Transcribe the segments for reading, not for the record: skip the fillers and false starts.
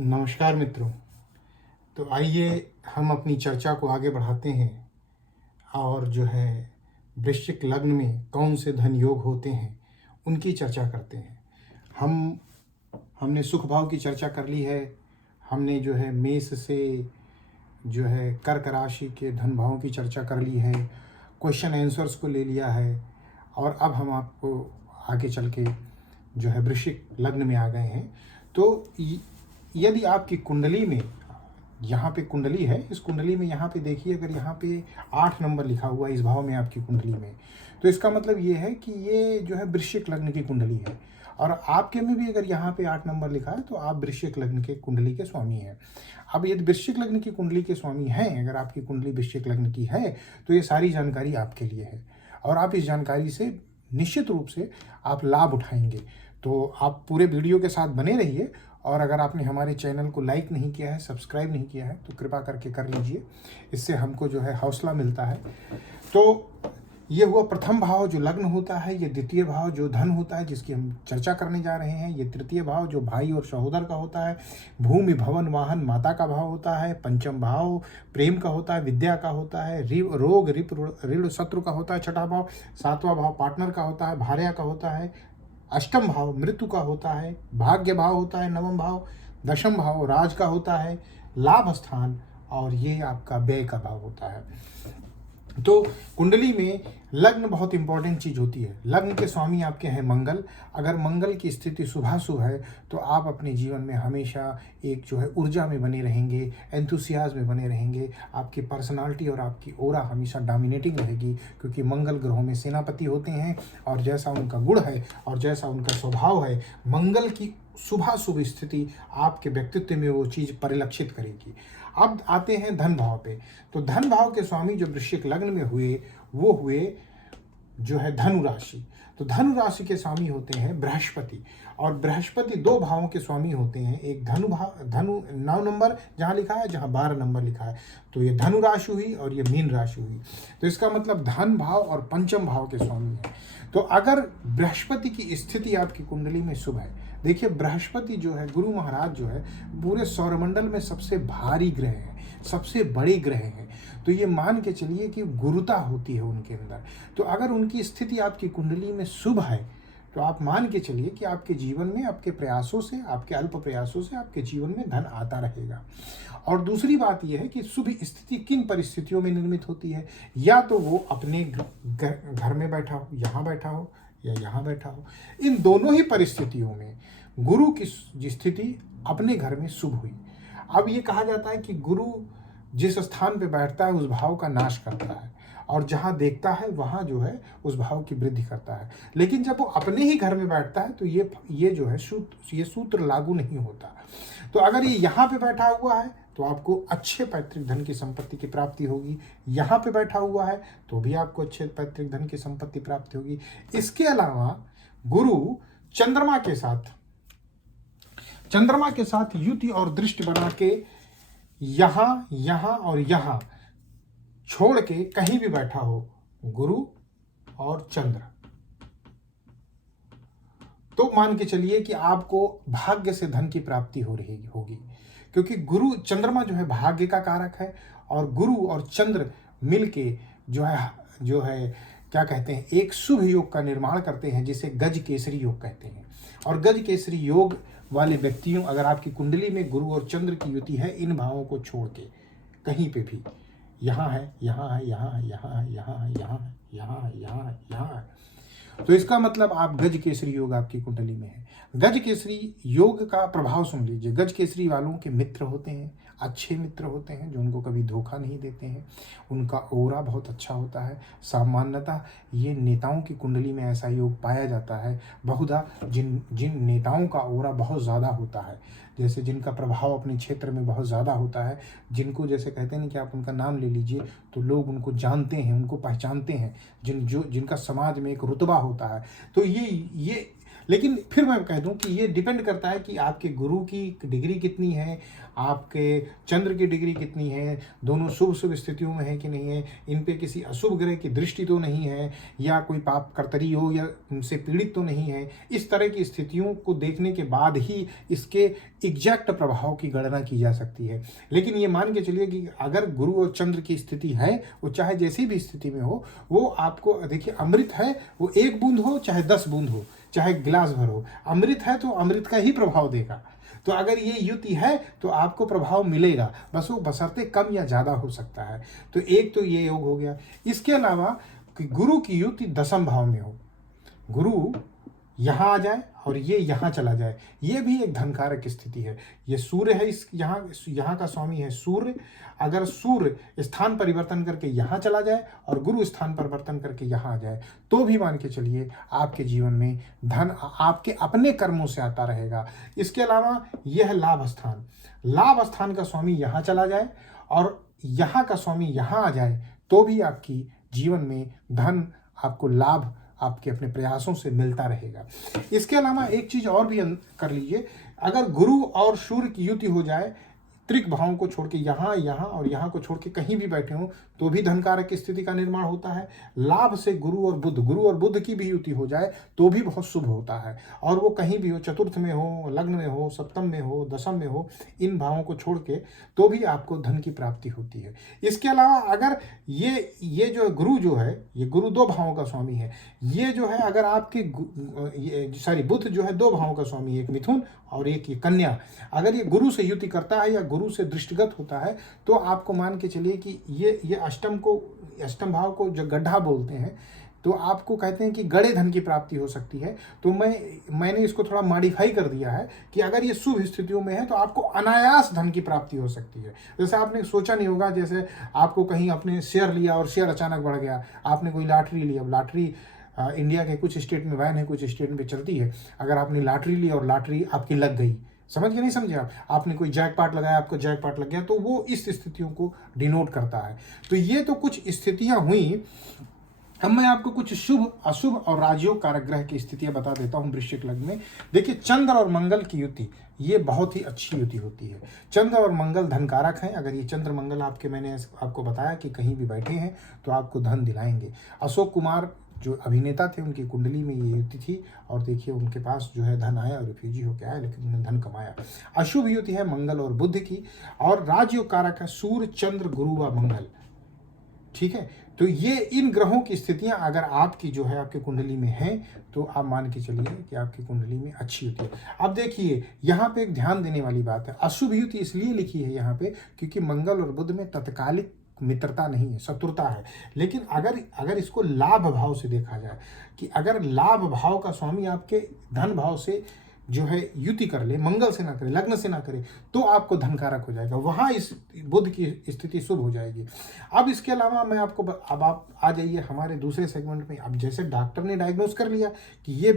नमस्कार मित्रों। तो आइए हम अपनी चर्चा को आगे बढ़ाते हैं और जो है वृश्चिक लग्न में कौन से धन योग होते हैं उनकी चर्चा करते हैं। हमने सुख भाव की चर्चा कर ली है। हमने जो है मेष से जो है कर्क राशि के धन भावों की चर्चा कर ली है, क्वेश्चन आंसर्स को ले लिया है और अब हम आपको आगे चल के जो है वृश्चिक लग्न में आ गए हैं। तो यदि आपकी कुंडली में यहाँ पे कुंडली है, इस कुंडली में यहाँ पे देखिए, अगर यहाँ पे 8 नंबर लिखा हुआ है इस भाव में आपकी कुंडली में, तो इसका मतलब ये है कि ये जो है वृश्चिक लग्न की कुंडली है। और आपके में भी अगर यहाँ पे 8 नंबर लिखा है तो आप वृश्चिक लग्न के कुंडली के स्वामी हैं। अब यदि वृश्चिक लग्न की कुंडली के स्वामी हैं, अगर आपकी कुंडली वृश्चिक लग्न की है तो ये सारी जानकारी आपके लिए है और आप इस जानकारी से निश्चित रूप से आप लाभ उठाएंगे। तो आप पूरे वीडियो के साथ बने रहिए और अगर आपने हमारे चैनल को लाइक नहीं किया है, सब्सक्राइब नहीं किया है तो कृपा करके कर लीजिए, इससे हमको जो है हौसला मिलता है। तो ये हुआ प्रथम भाव जो लग्न होता है, ये द्वितीय भाव जो धन होता है जिसकी हम चर्चा करने जा रहे हैं, ये तृतीय भाव जो भाई और सहोदर का होता है, भूमि भवन वाहन माता का भाव होता है, पंचम भाव प्रेम का होता है, विद्या का होता है, रोग रिप ऋण शत्रु का होता है छठा भाव, सातवां भाव पार्टनर का होता है, भार्या का होता है, अष्टम भाव मृत्यु का होता है, भाग्य भाव होता है नवम भाव, दशम भाव राज का होता है, लाभ स्थान, और ये आपका व्यय का भाव होता है। तो कुंडली में लग्न बहुत इंपॉर्टेंट चीज होती है। लग्न के स्वामी आपके हैं मंगल। अगर मंगल की स्थिति शुभाशुभ है तो आप अपने जीवन में हमेशा एक जो है ऊर्जा में बने रहेंगे, एंथुसियाज्म में बने रहेंगे। आपकी पर्सनालिटी और आपकी ओरा हमेशा डोमिनेटिंग रहेगी, क्योंकि मंगल ग्रहों में सेनापति होते हैं और जैसा उनका गुण है और जैसा उनका स्वभाव है, मंगल की शुभाशुभ स्थिति आपके व्यक्तित्व में वो चीज़ परिलक्षित करेगी। अब आते हैं धन भाव पे। तो धन भाव के स्वामी जो वृश्चिक लग्न में हुए वो हुए जो है धनु राशि। तो धनु राशि के स्वामी होते हैं बृहस्पति, और बृहस्पति 2 भावों के स्वामी होते हैं। एक धनु भाव, धनु 9 नंबर जहाँ लिखा है, जहाँ 12 नंबर लिखा है, तो ये धनु राशि हुई और ये मीन राशि हुई। तो इसका मतलब धन भाव और पंचम भाव के स्वामी है। तो अगर बृहस्पति की स्थिति आपकी कुंडली में शुभ है, देखिए बृहस्पति जो है गुरु महाराज जो है पूरे सौरमंडल में सबसे भारी ग्रह है, सबसे बड़े ग्रह हैं। तो ये मान के चलिए कि गुरुता होती है उनके अंदर। तो अगर उनकी स्थिति आपकी कुंडली में शुभ है तो आप मान के चलिए कि आपके जीवन में आपके प्रयासों से, आपके अल्प प्रयासों से आपके जीवन में धन आता रहेगा। और दूसरी बात यह है कि शुभ स्थिति किन परिस्थितियों में निर्मित होती है, या तो वो अपने घर में बैठा हो, यहाँ बैठा हो या यहाँ बैठा हो। इन दोनों ही परिस्थितियों में गुरु की स्थिति अपने घर में शुभ हुई। अब ये कहा जाता है कि गुरु जिस स्थान पे बैठता है उस भाव का नाश करता है, और जहाँ देखता है वहाँ जो है उस भाव की वृद्धि करता है। लेकिन जब वो अपने ही घर में बैठता है तो ये जो है ये सूत्र लागू नहीं होता। तो अगर ये यहाँ पे बैठा हुआ है तो आपको अच्छे पैतृक धन की संपत्ति की प्राप्ति होगी, यहाँ पे बैठा हुआ है तो भी आपको अच्छे पैतृक धन की संपत्ति प्राप्ति होगी। इसके अलावा गुरु चंद्रमा के साथ युति और दृष्टि बना के यहाँ, यहाँ और यहाँ छोड़ के कहीं भी बैठा हो, गुरु और चंद्र, तो मान के चलिए कि आपको भाग्य से धन की प्राप्ति हो रही होगी, क्योंकि गुरु चंद्रमा जो है भाग्य का कारक है, और गुरु और चंद्र मिलके जो है क्या कहते हैं, एक शुभ योग का निर्माण करते हैं जिसे गज केसरी योग कहते हैं। और गज केसरी योग वाले व्यक्तियों, अगर आपकी कुंडली में गुरु और चंद्र की युति है, इन भावों को छोड़ के कहीं पे भी, यहाँ है, यहाँ है, यहाँ है, यहाँ है, यहाँ है, यहाँ है, यहाँ है, यहाँ है, यहाँ है, तो इसका मतलब आप गज केसरी योग आपकी कुंडली में है। गज केसरी योग का प्रभाव सुन लीजिए। गज केसरी वालों के मित्र होते हैं, अच्छे मित्र होते हैं जो उनको कभी धोखा नहीं देते हैं, उनका ओरा बहुत अच्छा होता है। सामान्यतः ये नेताओं की कुंडली में ऐसा योग पाया जाता है। बहुधा जिन नेताओं का ओरा बहुत ज़्यादा होता है, जैसे जिनका प्रभाव अपने क्षेत्र में बहुत ज़्यादा होता है, जिनको जैसे कहते हैं कि आप उनका नाम ले लीजिए तो लोग उनको जानते हैं, उनको पहचानते हैं, जिनका समाज में एक रुतबा होता है, तो ये लेकिन फिर मैं कह दूं कि ये डिपेंड करता है कि आपके गुरु की डिग्री कितनी है, आपके चंद्र की डिग्री कितनी है, दोनों शुभ शुभ स्थितियों में है कि नहीं है, इन पे किसी अशुभ ग्रह की दृष्टि तो नहीं है, या कोई पाप कर्तरी हो या उनसे पीड़ित तो नहीं है। इस तरह की स्थितियों को देखने के बाद ही इसके एग्जैक्ट प्रभाव की गणना की जा सकती है। लेकिन ये मान के चलिए कि अगर गुरु और चंद्र की स्थिति है, वो चाहे जैसी भी स्थिति में हो, वो आपको देखिए, अमृत है, वो 1 बूंद हो चाहे 10 बूंद हो चाहे गिलास भर हो, अमृत है तो अमृत का ही प्रभाव देगा। तो अगर ये युति है तो आपको प्रभाव मिलेगा, बस वो बशर्ते कम या ज़्यादा हो सकता है। तो एक तो ये योग हो गया। इसके अलावा कि गुरु की युति 10वें भाव में हो, गुरु यहाँ आ जाए और ये यहाँ चला जाए, ये भी एक धनकारक स्थिति है। ये सूर्य है, इस यहाँ का स्वामी है सूर्य। अगर सूर्य स्थान परिवर्तन करके यहाँ चला जाए और गुरु स्थान परिवर्तन करके यहाँ आ जाए, तो भी मान के चलिए आपके जीवन में धन आपके अपने कर्मों से आता रहेगा। इसके अलावा यह है लाभ स्थान। लाभ स्थान का स्वामी यहाँ चला जाए और यहाँ का स्वामी यहाँ आ जाए, तो भी आपकी जीवन में धन, आपको लाभ आपके अपने प्रयासों से मिलता रहेगा। इसके अलावा एक चीज और भी कर लीजिए, अगर गुरु और सूर्य की युति हो जाए, त्रिक भावों को छोड़ के यहाँ यहाँ और यहाँ को छोड़ के कहीं भी बैठे हों, तो भी धनकारक स्थिति का निर्माण होता है। लाभ से गुरु और बुध की भी युति हो जाए तो भी बहुत शुभ होता है। और वो कहीं भी हो, चतुर्थ में हो, लग्न में हो, सप्तम में हो, दशम में हो, इन भावों को छोड़ के तो भी आपको धन की प्राप्ति होती है। इसके अलावा अगर ये जो गुरु जो है, ये गुरु 2 भावों का स्वामी है। ये जो है अगर आपके बुध जो है 2 भावों का स्वामी, एक मिथुन और एक ये कन्या, अगर ये गुरु से युति करता है या गुरु से दृष्टिगत होता है, तो आपको मान के चलिए कि ये अष्टम भाव को जो गड्ढा बोलते हैं, तो आपको कहते हैं कि गड़े धन की प्राप्ति हो सकती है। तो मैंने इसको थोड़ा मॉडिफाई कर दिया है कि अगर ये शुभ स्थितियों में है तो आपको अनायास धन की प्राप्ति हो सकती है। जैसे आपने सोचा नहीं होगा, जैसे आपको कहीं आपने शेयर लिया और शेयर अचानक बढ़ गया, आपने कोई लॉटरी ली। अब लॉटरी इंडिया के कुछ स्टेट में बैन है, कुछ स्टेट में चलती है। अगर आपने लॉटरी ली और लॉटरी आपकी लग गई, समझ के नहीं समझे आपने कोई जैकपॉट लगाया, आपको जैकपॉट लग गया, तो वो इस स्थितियों को डिनोट करता है। तो ये तो कुछ स्थितियां हुई। अब मैं आपको कुछ शुभ, अशुभ और राजयोग कारक ग्रह की स्थितियां बता देता हूं वृश्चिक लग्न में। देखिए, चंद्र और मंगल की युति, ये बहुत ही अच्छी युति होती है। चंद्र और मंगल धनकारक हैं। अगर ये चंद्र मंगल मैंने आपको बताया कि कहीं भी बैठे हैं तो आपको धन दिलाएंगे। अशोक कुमार जो अभिनेता थे, उनकी कुंडली में ये युति थी और देखिए उनके पास जो है धन आया और रिफ्यूजी होकर आया, लेकिन उन्होंने धन कमाया। अशुभ युति है मंगल और बुध की, और राजयोग कारक है सूर्य, चंद्र, गुरु व मंगल। ठीक है, तो ये इन ग्रहों की स्थितियां अगर आपकी जो है आपकी कुंडली में है, तो आप मान के चलिए कि आपकी कुंडली में अच्छी युति है। अब देखिए, यहाँ पे एक ध्यान देने वाली बात है, अशुभ युति इसलिए लिखी है यहाँ पे क्योंकि मंगल और बुध में तत्कालिक मित्रता नहीं है, शत्रुता है। लेकिन अगर इसको लाभ भाव से देखा जाए कि अगर लाभ भाव का स्वामी आपके धन भाव से जो है युति कर ले, मंगल से ना करे, लग्न से ना करे, तो आपको धनकारक हो जाएगा, वहां इस बुध की स्थिति शुभ हो जाएगी। अब इसके अलावा मैं आपको, अब आप आ जाइए हमारे दूसरे सेगमेंट में। अब जैसे डॉक्टर ने डायग्नोज कर लिया कि ये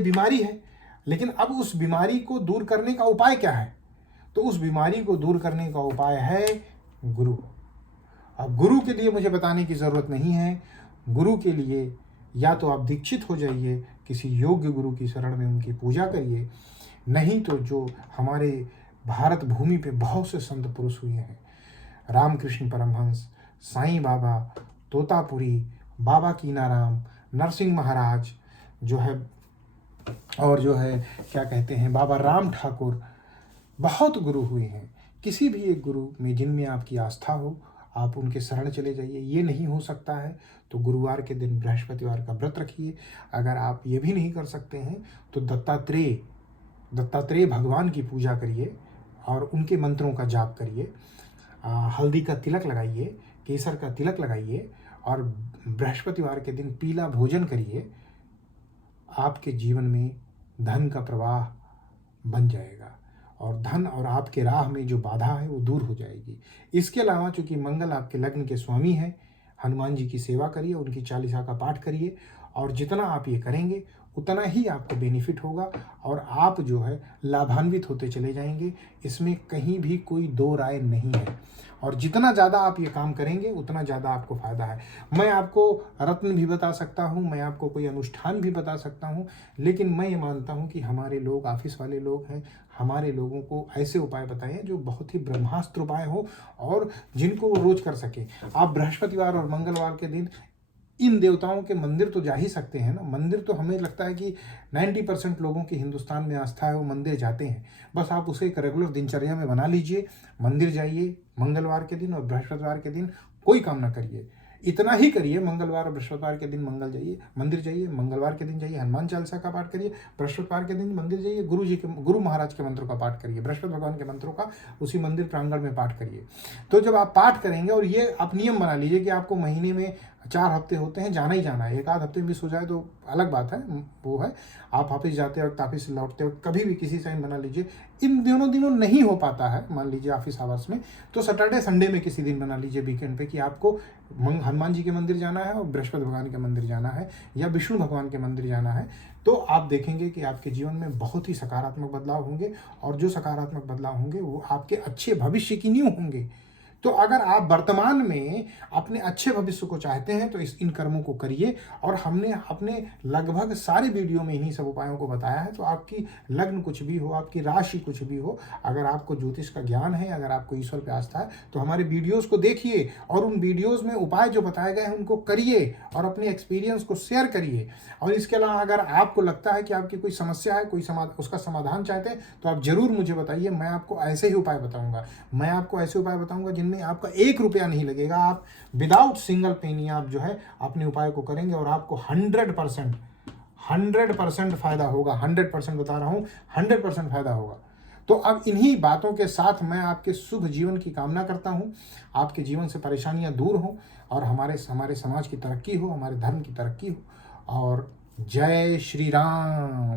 बीमारी है, लेकिन अब उस बीमारी को दूर करने का उपाय क्या है? तो उस बीमारी को दूर करने का उपाय है गुरु। अब गुरु के लिए मुझे बताने की जरूरत नहीं है। गुरु के लिए या तो आप दीक्षित हो जाइए, किसी योग्य गुरु की शरण में उनकी पूजा करिए, नहीं तो जो हमारे भारत भूमि पे बहुत से संत पुरुष हुए हैं, रामकृष्ण परमहंस, साईं बाबा, तोतापुरी, बाबा कीनाराम, नरसिंह महाराज जो है, और जो है क्या कहते हैं बाबा राम ठाकुर, बहुत गुरु हुए हैं। किसी भी एक गुरु में जिनमें आपकी आस्था हो, आप उनके शरण चले जाइए। ये नहीं हो सकता है तो गुरुवार के दिन बृहस्पतिवार का व्रत रखिए। अगर आप ये भी नहीं कर सकते हैं तो दत्तात्रेय भगवान की पूजा करिए और उनके मंत्रों का जाप करिए। हल्दी का तिलक लगाइए, केसर का तिलक लगाइए और बृहस्पतिवार के दिन पीला भोजन करिए। आपके जीवन में धन का प्रवाह बन जाएगा और धन और आपके राह में जो बाधा है वो दूर हो जाएगी। इसके अलावा चूंकि मंगल आपके लग्न के स्वामी है, हनुमान जी की सेवा करिए, उनकी चालीसा का पाठ करिए और जितना आप ये करेंगे उतना ही आपको बेनिफिट होगा और आप जो है लाभान्वित होते चले जाएंगे। इसमें कहीं भी कोई दो राय नहीं है। और जितना ज़्यादा आप ये काम करेंगे उतना ज़्यादा आपको फ़ायदा है। मैं आपको रत्न भी बता सकता हूँ, मैं आपको कोई अनुष्ठान भी बता सकता हूँ, लेकिन मैं ये मानता हूँ कि हमारे लोग ऑफिस वाले लोग हैं, हमारे लोगों को ऐसे उपाय बताएं जो बहुत ही ब्रह्मास्त्र उपाय हो और जिनको वो रोज कर सके। आप बृहस्पतिवार और मंगलवार के दिन इन देवताओं के मंदिर तो जा ही सकते हैं ना। मंदिर तो हमें लगता है कि 90% लोगों की हिंदुस्तान में आस्था है, वो मंदिर जाते हैं। बस आप उसे एक रेगुलर दिनचर्या में बना लीजिए। मंदिर जाइए मंगलवार के दिन और बृहस्पतिवार के दिन कोई काम ना करिए। इतना ही करिए, मंगलवार और बृहस्पतिवार के दिन मंदिर जाइए, मंगलवार के दिन जाइए हनुमान चालीसा का पाठ करिए, बृहस्पतिवार के दिन मंदिर जाइए गुरु महाराज के मंत्रों का पाठ करिए, बृहस्पति भगवान के मंत्रों का उसी मंदिर प्रांगण में पाठ करिए। तो जब आप पाठ करेंगे, और ये आप नियम बना लीजिए कि आपको महीने में 4 हफ्ते होते हैं, जाना ही जाना है। एक आध हफ्ते में मिस हो जाए तो अलग बात है, वो है आप ऑफिस जाते वक्त, ऑफिस से लौटते वक्त कभी भी किसी टाइम बना लीजिए। इन दोनों दिनों नहीं हो पाता है, मान लीजिए ऑफिस आवर्स में, तो सैटरडे संडे में किसी दिन बना लीजिए वीकेंड पे कि आपको हनुमान जी के मंदिर जाना है और बृहस्पति भगवान के मंदिर जाना है या विष्णु भगवान के मंदिर जाना है। तो आप देखेंगे कि आपके जीवन में बहुत ही सकारात्मक बदलाव होंगे और जो सकारात्मक बदलाव होंगे वो आपके अच्छे भविष्य की नींव होंगे। तो अगर आप वर्तमान में अपने अच्छे भविष्य को चाहते हैं तो इन कर्मों को करिए। और हमने अपने लगभग सारे वीडियो में इन्हीं सब उपायों को बताया है। तो आपकी लग्न कुछ भी हो, आपकी राशि कुछ भी हो, अगर आपको ज्योतिष का ज्ञान है, अगर आपको ईश्वर पे आस्था है, तो हमारे वीडियोस को देखिए और उन वीडियोस में उपाय जो बताए गए हैं उनको करिए और अपने एक्सपीरियंस को शेयर करिए। और इसके अलावा अगर आपको लगता है कि आपकी कोई समस्या है, उसका समाधान चाहते हैं, तो आप जरूर मुझे बताइए। मैं आपको ऐसे ही उपाय बताऊंगा। मैं आपको ऐसे उपाय बताऊंगा जिनमें आपका 1 रुपया नहीं लगेगा। आप विदाउट सिंगल पेनी आप जो है अपने उपाय को करेंगे और आपको 100% फायदा होगा। 100% बता रहा हूं, 100% फायदा होगा। तो अब इन्हीं बातों के साथ मैं आपके शुभ जीवन की कामना करता हूं, आपके जीवन से परेशानियां दूर हो और हमारे समाज की तरक्की हो, हमारे धर्म की तरक्की हो। और जय श्री राम।